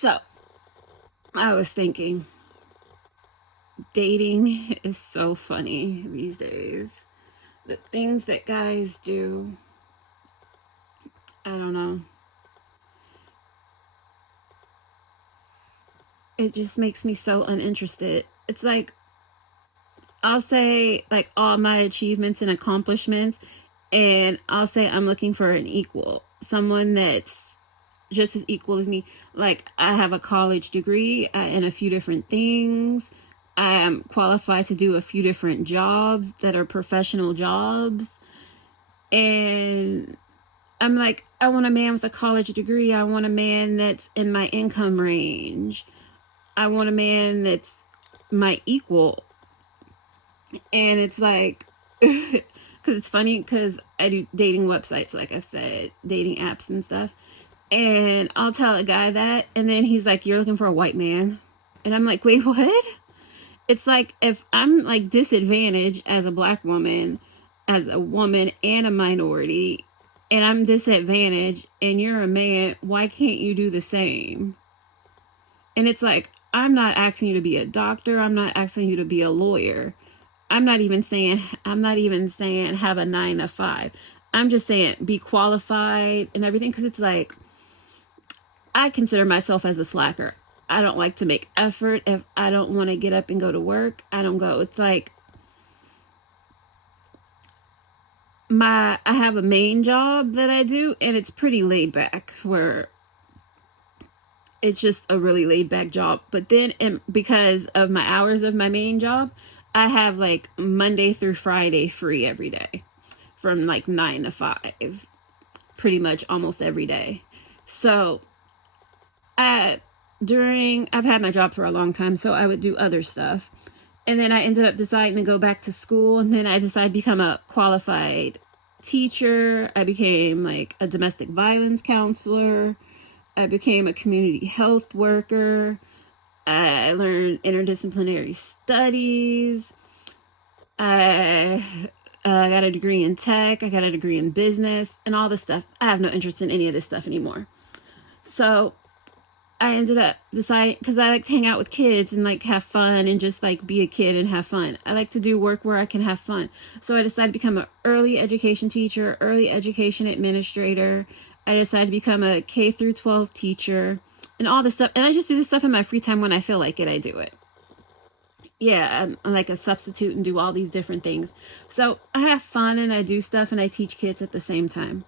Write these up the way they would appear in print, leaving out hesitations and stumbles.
So, I was thinking, dating is so funny these days. The things that guys do, I don't know. It just makes me so uninterested. It's like, I'll say, like, all my achievements and accomplishments, and I'll say I'm looking for an equal. Someone that's just as equal as me. Like, I have a college degree in a few different things. I am qualified to do a few different jobs that are professional jobs. And I'm like, I want a man with a college degree. I want a man that's in my income range. I want a man that's my equal. And it's like, because it's funny, because I do dating websites, like I've said, dating apps and stuff. And I'll tell a guy that, and then he's like, you're looking for a white man. And I'm like, wait, what? It's like, if I'm like disadvantaged as a black woman, as a woman and a minority, and I'm disadvantaged and you're a man, why can't you do the same? And it's like, I'm not asking you to be a doctor. I'm not asking you to be a lawyer. I'm not even saying have a 9 to 5. I'm just saying be qualified and everything, because it's like, I consider myself as a slacker. I don't like to make effort. If I don't want to get up and go to work, I don't go. It's like, I have a main job that I do, and it's pretty laid back, where it's just a really laid back job. But then, because of my hours of my main job, I have like Monday through Friday free every day from like 9 to 5, pretty much almost every day. So I've had my job for a long time, so I would do other stuff. And then I ended up deciding to go back to school, and then I decided to become a qualified teacher. I became like a domestic violence counselor. I became a community health worker. I learned interdisciplinary studies. I got a degree in tech. I got a degree in business and all this stuff. I have no interest in any of this stuff anymore. So I ended up deciding, because I like to hang out with kids and like have fun and just like be a kid and have fun. I like to do work where I can have fun. So I decided to become an early education teacher, early education administrator. I decided to become a K through 12 teacher and all this stuff. And I just do this stuff in my free time. When I feel like it, I do it. Yeah, I'm like a substitute and do all these different things. So I have fun and I do stuff and I teach kids at the same time.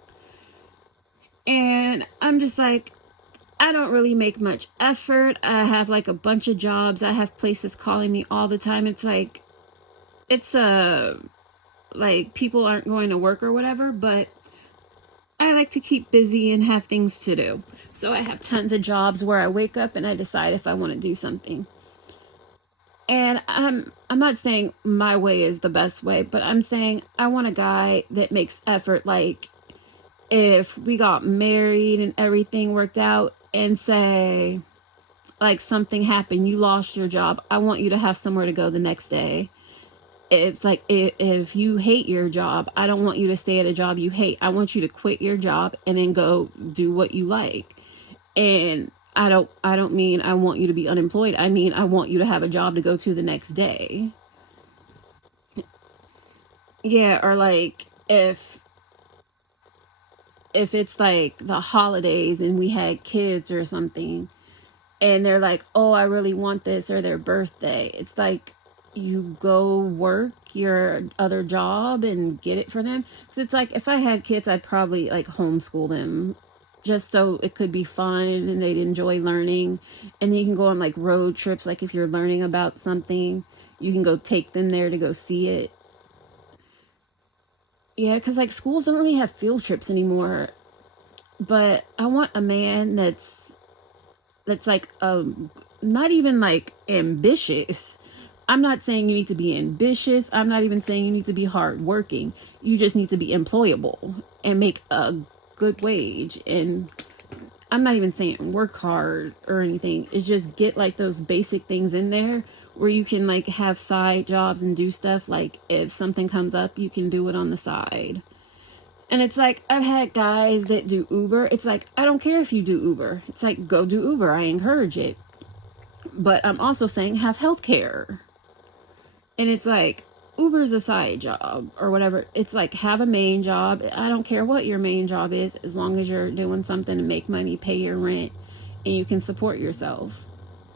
And I'm just like, I don't really make much effort. I have like a bunch of jobs. I have places calling me all the time. It's like, like people aren't going to work or whatever, but I like to keep busy and have things to do. So I have tons of jobs where I wake up and I decide if I want to do something. And I'm not saying my way is the best way, but I'm saying I want a guy that makes effort. Like, if we got married and everything worked out, and say like something happened, you lost your job, I want you to have somewhere to go the next day. It's like, if you hate your job, I don't want you to stay at a job you hate. I want you to quit your job and then go do what you like. And I don't mean I want you to be unemployed. I mean, I want you to have a job to go to the next day. Yeah, or like if it's like the holidays and we had kids or something, and they're like, oh, I really want this, or their birthday, it's like, you go work your other job and get it for them. Because it's like, if I had kids, I'd probably like homeschool them, just so it could be fun and they'd enjoy learning. And you can go on like road trips, like if you're learning about something, you can go take them there to go see it. Yeah, because like schools don't really have field trips anymore. But I want a man that's like not even like ambitious. I'm not saying you need to be ambitious. I'm not even saying you need to be hardworking. You just need to be employable and make a good wage. And I'm not even saying work hard or anything. It's just get like those basic things in there where you can like have side jobs and do stuff. Like if something comes up, you can do it on the side. And it's like, I've had guys that do Uber. It's like, I don't care if you do Uber. It's like, go do Uber. I encourage it. But I'm also saying have health care. And it's like, Uber's a side job or whatever. It's like, have a main job. I don't care what your main job is, as long as you're doing something to make money, pay your rent, and you can support yourself.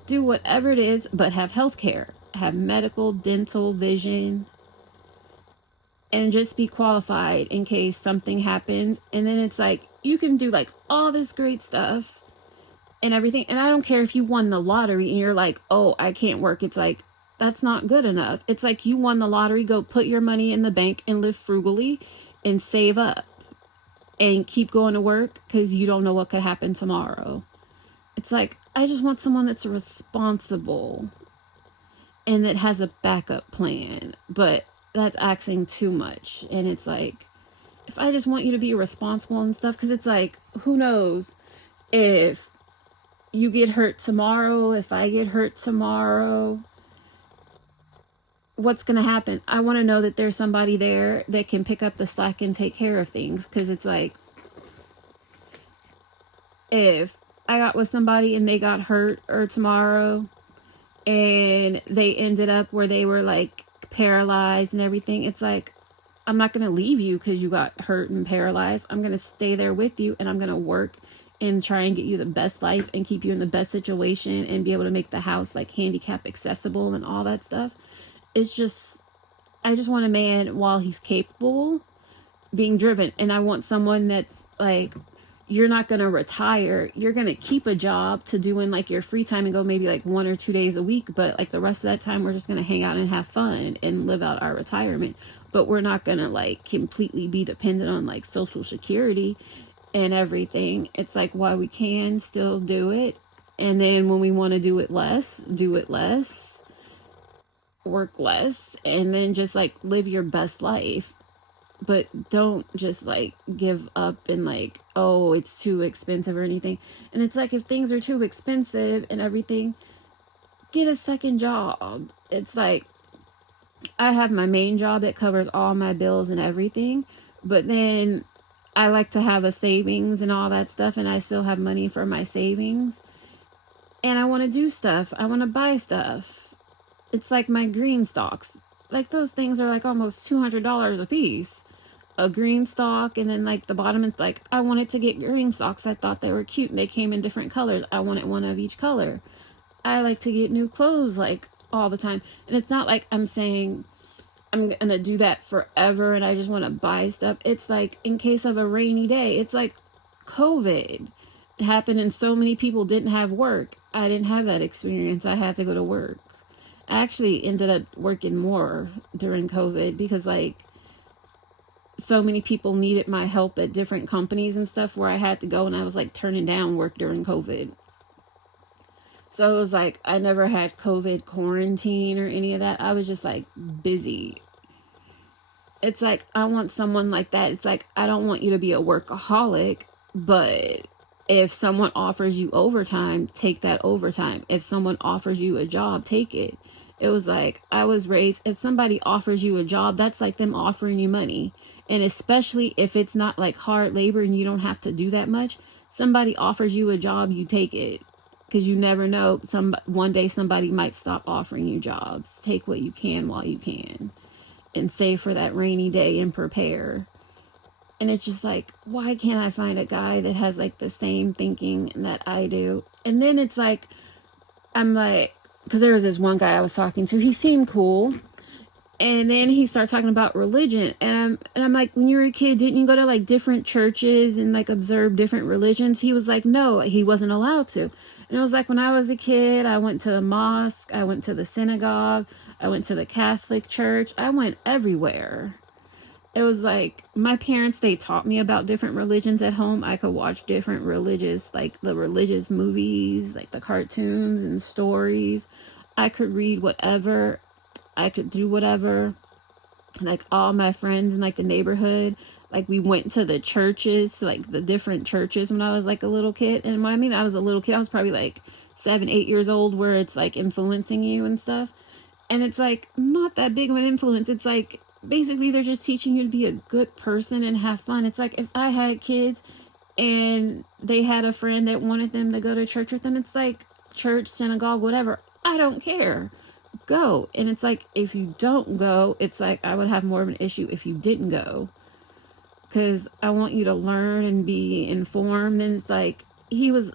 Do whatever it is, but have health care. Have medical, dental, vision, and just be qualified in case something happens. And then it's like, you can do like all this great stuff and everything. And I don't care if you won the lottery and you're like, oh, I can't work. It's like, that's not good enough. It's like, you won the lottery, go put your money in the bank and live frugally and save up and keep going to work, because you don't know what could happen tomorrow. It's like, I just want someone that's responsible and that has a backup plan. But that's asking too much. And it's like, if I just want you to be responsible and stuff, because it's like, who knows if you get hurt tomorrow, if I get hurt tomorrow, what's going to happen? I want to know that there's somebody there that can pick up the slack and take care of things. Because it's like, if I got with somebody and they got hurt or tomorrow and they ended up where they were like paralyzed and everything, it's like, I'm not going to leave you because you got hurt and paralyzed. I'm going to stay there with you, and I'm going to work and try and get you the best life and keep you in the best situation and be able to make the house like handicap accessible and all that stuff. It's just, I just want a man, while he's capable, being driven. And I want someone that's like, you're not going to retire. You're going to keep a job to do in like your free time and go maybe like 1 or 2 days a week. But like the rest of that time, we're just going to hang out and have fun and live out our retirement. But we're not going to like completely be dependent on like Social Security and everything. It's like, while we can still do it. And then when we want to do it less, work less, and then just like live your best life. But don't just like give up and like, oh, it's too expensive or anything. And it's like, if things are too expensive and everything, get a second job. It's like, I have my main job that covers all my bills and everything, but then I like to have a savings and all that stuff, and I still have money for my savings. And I want to do stuff. I want to buy stuff. It's like my green stocks. Like, those things are like almost $200 a piece. A green stalk, and then like the bottom, it's like, I wanted to get green stalks. I thought they were cute and they came in different colors. I wanted one of each color. I like to get new clothes like all the time. And it's not like I'm saying I'm gonna do that forever and I just want to buy stuff. It's like, in case of a rainy day. It's like COVID happened and so many people didn't have work. I didn't have that experience. I had to go to work. I actually ended up working more during COVID because like, so many people needed my help at different companies and stuff, where I had to go and I was like turning down work during COVID. So it was like, I never had COVID quarantine or any of that. I was just like busy. It's like, I want someone like that. It's like, I don't want you to be a workaholic, but if someone offers you overtime, take that overtime. If someone offers you a job, take it. It was like, I was raised, if somebody offers you a job, that's like them offering you money. And especially if it's not like hard labor and you don't have to do that much, somebody offers you a job, you take it. Because you never know, one day somebody might stop offering you jobs. Take what you can while you can. And save for that rainy day and prepare. And it's just like, why can't I find a guy that has like the same thinking that I do? And then it's like, I'm like, because there was this one guy I was talking to, he seemed cool. And then he started talking about religion. And I'm like, when you were a kid, didn't you go to like different churches and like observe different religions? He was like, no, he wasn't allowed to. And it was like, when I was a kid, I went to the mosque, I went to the synagogue, I went to the Catholic church, I went everywhere. It was like, my parents, they taught me about different religions at home. I could watch different religious, like the religious movies, like the cartoons and stories. I could read whatever. I could do whatever. Like, all my friends in like the neighborhood, like we went to the churches, like the different churches when I was like a little kid. And when I mean I was a little kid, I was probably like 7, 8 years old, where it's like influencing you and stuff. And it's like not that big of an influence. It's like basically they're just teaching you to be a good person and have fun. It's like if I had kids and they had a friend that wanted them to go to church with them, it's like church, synagogue, whatever, I don't care, go. And it's like if you don't go, it's like I would have more of an issue if you didn't go, because I want you to learn and be informed. And it's like he was,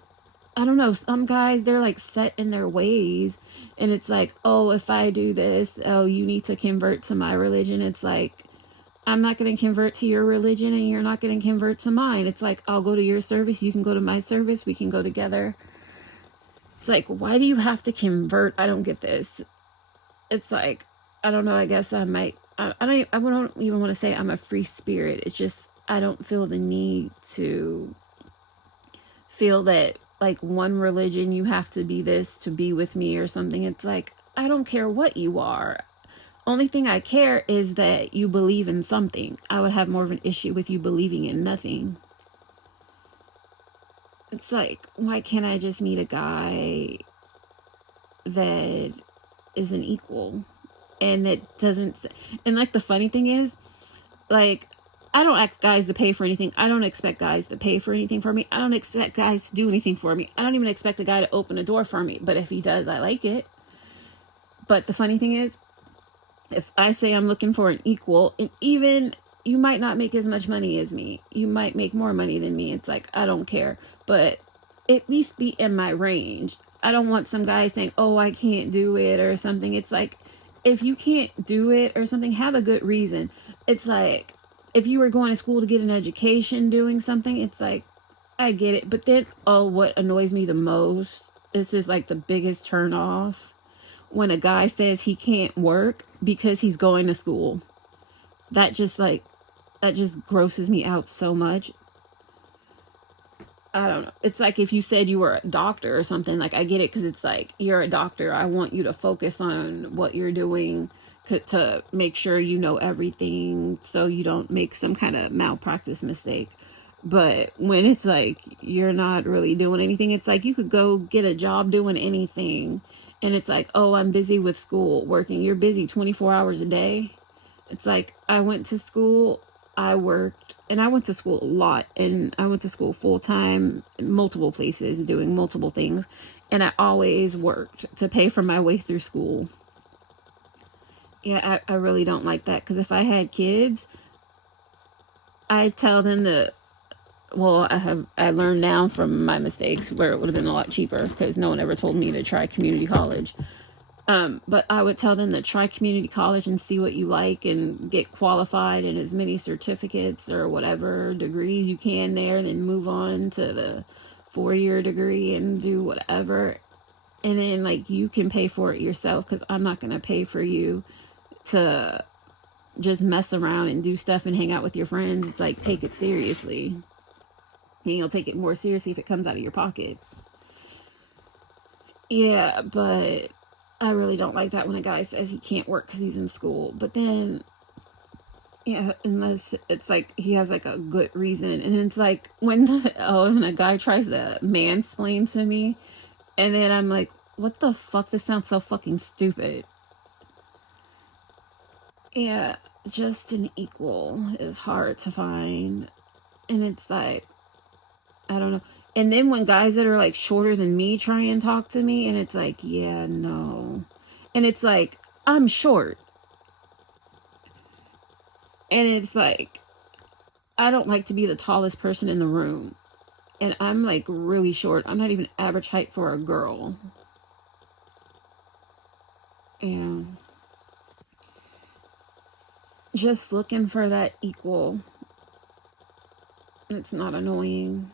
I don't know, some guys, they're like set in their ways, and it's like, oh, if I do this, oh, you need to convert to my religion. It's like, I'm not going to convert to your religion and you're not going to convert to mine. It's like, I'll go to your service, you can go to my service, we can go together. It's like, why do you have to convert? I don't get this. It's like, I don't know, I guess I might, I don't even want to say I'm a free spirit. It's just, I don't feel the need to feel that like one religion, you have to be this to be with me or something. It's like, I don't care what you are. Only thing I care is that you believe in something. I would have more of an issue with you believing in nothing. It's like, why can't I just meet a guy that is an equal and that doesn't, and like the funny thing is, like, I don't ask guys to pay for anything. I don't expect guys to pay for anything for me. I don't expect guys to do anything for me. I don't even expect a guy to open a door for me. But if he does, I like it. But the funny thing is, if I say I'm looking for an equal, and even you might not make as much money as me, you might make more money than me, it's like, I don't care. But at least be in my range. I don't want some guy saying, oh, I can't do it or something. It's like, if you can't do it or something, have a good reason. It's like, if you were going to school to get an education doing something, it's like, I get it. But then, oh, what annoys me the most, this is like the biggest turn off, when a guy says he can't work because he's going to school. That just grosses me out so much. I don't know. It's like if you said you were a doctor or something, like I get it, because it's like, you're a doctor, I want you to focus on what you're doing to make sure you know everything so you don't make some kind of malpractice mistake. But when it's like you're not really doing anything, it's like you could go get a job doing anything, and it's like, oh, I'm busy with school, working. You're busy 24 hours a day. It's like, I went to school, I worked, and I went to school a lot, and I went to school full-time in multiple places doing multiple things, and I always worked to pay for my way through school. Yeah, I really don't like that, because if I had kids, I tell them to, well, I learned now from my mistakes where it would have been a lot cheaper, because no one ever told me to try community college. But I would tell them to try community college and see what you like and get qualified in as many certificates or whatever degrees you can there, then move on to the 4-year degree and do whatever. And then like you can pay for it yourself, because I'm not going to pay for you to just mess around and do stuff and hang out with your friends. It's like, take it seriously. And you'll take it more seriously if it comes out of your pocket. Yeah, but I really don't like that when a guy says he can't work because he's in school. But then, yeah, unless it's like he has like a good reason. And it's like when a guy tries to mansplain to me, and then I'm like, what the fuck? This sounds so fucking stupid. Yeah, just an equal is hard to find. And it's like, I don't know. And then when guys that are like shorter than me try and talk to me, and it's like, yeah, no. And it's like, I'm short. And it's like, I don't like to be the tallest person in the room. And I'm like really short. I'm not even average height for a girl. And just looking for that equal. It's not annoying.